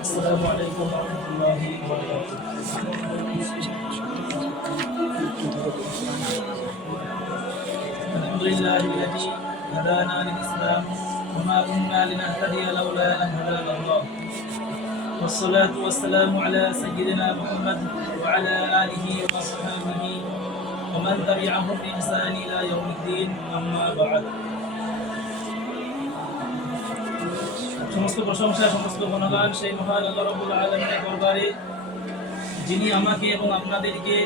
السلام عليكم ورحمة الله وبركاته. الحمد لله الذي هدانا للإسلام وما كنا لنهتدي لولا أن هدانا الله. والصلاة والسلام على سيدنا محمد وعلى آله وصحبه ومن تبعهم بإحسان إلى يوم الدين. أما بعد. সমস্ত প্রশংসা, সমস্ত গুণগান সেই মহান আল্লাহ আলমিনের দরবারে, যিনি আমাকে এবং আপনাদেরকে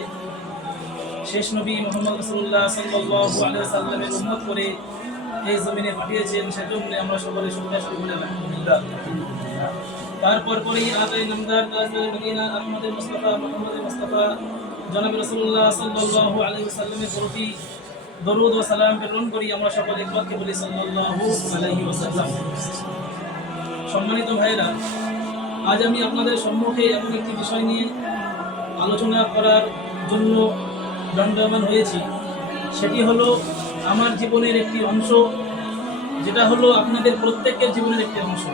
শেষ নবী মোহাম্মদ রসুল্লাহ সাল্লাল্লাহু আলাইহি সাল্লামের উম্মত করে এই জমিনে পাঠিয়েছেন, সেজন্য আমরা সকলে করি আলহামদুলিল্লাহ তারপর পরেই আদায় নামদার মদিনা আহমদ মুস্তাফা, মোহাম্মদ মুস্তাফা, জনাব রসুল্লাহ সাল্লাল্লাহু আলাইহি সাল্লামের প্রতি দরুদ ও সালাম প্রেরণ করি। আমরা সকলে একবারকে বলি সাল্লাল্লাহু আলাইহি ওয়াসাল্লাম। সম্মানিত ভাইরা আজ আমি আপনাদের সম্মুখে এমন একটি বিষয় নিয়ে আলোচনা করার জন্য দণ্ডমান হয়েছি। সেটি হলো আমার জীবনের একটি অংশ, যেটা হলো আপনাদের প্রত্যেকের জীবনের একটি অংশ।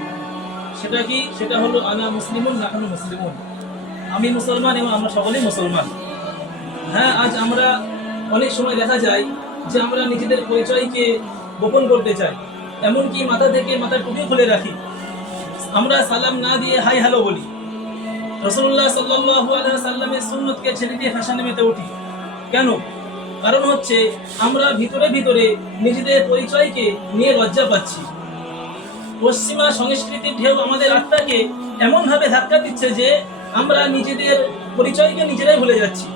সেটা কি? সেটা হলো আনা মুসলিমুন, নাহানু মুসলিমুন। আমি মুসলমান এবং আমরা সকলেই মুসলমান। হ্যাঁ আজ আমরা অনেক সময় দেখা যায় যে আমরা নিজেদের পরিচয়কে গোপন করতে চাই। এমনকি মাথা থেকে মাথার টুপি খুলে রাখি। আমরা সালাম না দিয়ে হাই হ্যালো বলি। রসুল্লাহ সাল্লাহ সাল্লামের সুন্নতকে ছেড়ে দিয়ে ফ্যাশনে মেতে উঠি। কেন? কারণ হচ্ছে আমরা ভিতরে ভিতরে নিজেদের পরিচয়কে নিয়ে লজ্জা পাচ্ছি। পশ্চিমা সংস্কৃতির ঢেউ আমাদের আত্মাকে এমনভাবে ধাক্কা দিচ্ছে যে আমরা নিজেদের পরিচয়কে নিজেরাই ভুলে যাচ্ছি।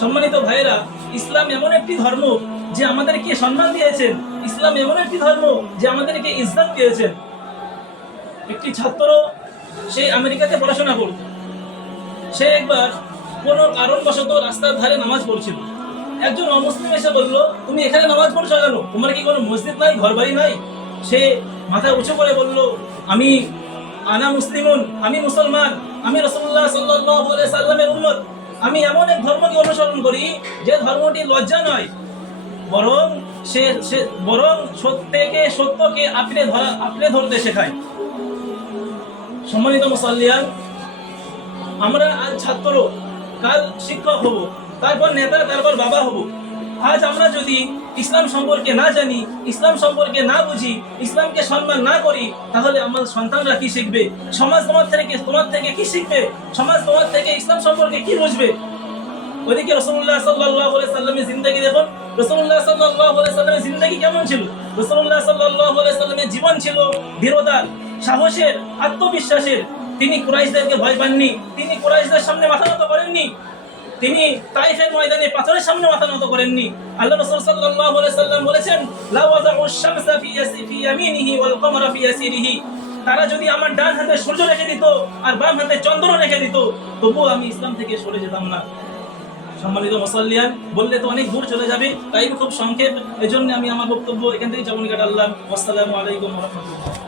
সম্মানিত ভাইয়েরা, ইসলাম এমন একটি ধর্ম যে আমাদেরকে সম্মান দিয়েছেন। ইসলাম এমন একটি ধর্ম যে আমাদেরকে ইজ্জত দিয়েছেন। একটি ছাত্র সে আমেরিকাতে পড়াশোনা করত। সে একবার কোনো কারণবশত রাস্তার ধারে নামাজ পড়ছিল। একজন অমুসলিম এসে বলল, তুমি এখানে নামাজ পড়ছো কেন? তোমার কি কোনো মসজিদ নাই ঘর বাড়ি নাই? সে মাথা উঁচু করে বলল, আমি, আনা মুসলিমুন, আমি মুসলমান, আমি রসুল্লাহ সাল্লাহ সাল্লামের উন্নত আমি এমন এক ধর্মকে অনুসরণ করি, যে ধর্মটি লজ্জা নয়, বরং সে, বরং সত্যকে সত্যকে আপনি ধরা, আপনি ধরতে শেখায়। সম্মানিত মুসাল্লিয়ান আমরা আজ ছাত্র, কাল শিক্ষক হব, তারপর নেতা, তারপর বাবা হব। আজ আমরা যদি ইসলাম সম্পর্কে না জানি, ইসলাম সম্পর্কে না বুঝি, ইসলামকে সম্মান না করি, তাহলে আমার সন্তানরা কি শিখবে? সমাজ তোমার থেকে তোমার থেকে কি শিখবে? সমাজ তোমার থেকে ইসলাম সম্পর্কে কি বুঝবে? ওইদিকে রসুল্লাহ সাল্লাহ সাল্লামের জিন্দগি দেখুন। রসুল্লাহ সাল্লাহ সাল্লামের জিন্দগি কেমন ছিল? রসুল্লাহ সাল্লাহ সাল্লামের জীবন ছিল দৃঢ়তার সাহসের, আত্মবিশ্বাসের। তিনি কুরাইশদেরকে ভয় পাননি। তিনি কুরাইশদের সামনে মাথা নত করেননি। তিনি তাইফের ময়দানে পাথরের সামনে মাথা নত করেননি। আল্লাহ রাসূল সাল্লাল্লাহু আলাইহি সাল্লাম বলেছেন, লা ওয়াদাউ আশ-শামসা ফি ফি ইয়ামিনিহি ওয়াল কমারা ফি ইয়াসিরিহি। তারা যদি আমার ডান হাতে সূর্য রেখে দিত আর বাম হাতে চন্দ্র রেখে দিত, তবুও আমি ইসলাম থেকে সরে যেতাম না। সম্মানিত মুসল্লিয়ান, বললে তো অনেক দূর চলে যাবে, তাই খুব সংক্ষেপ। এজন্য আমি আমার বক্তব্য এখান থেকে যেমন কাটালাম। আসসালামু আলাইকুম রহমতুল্লাহ।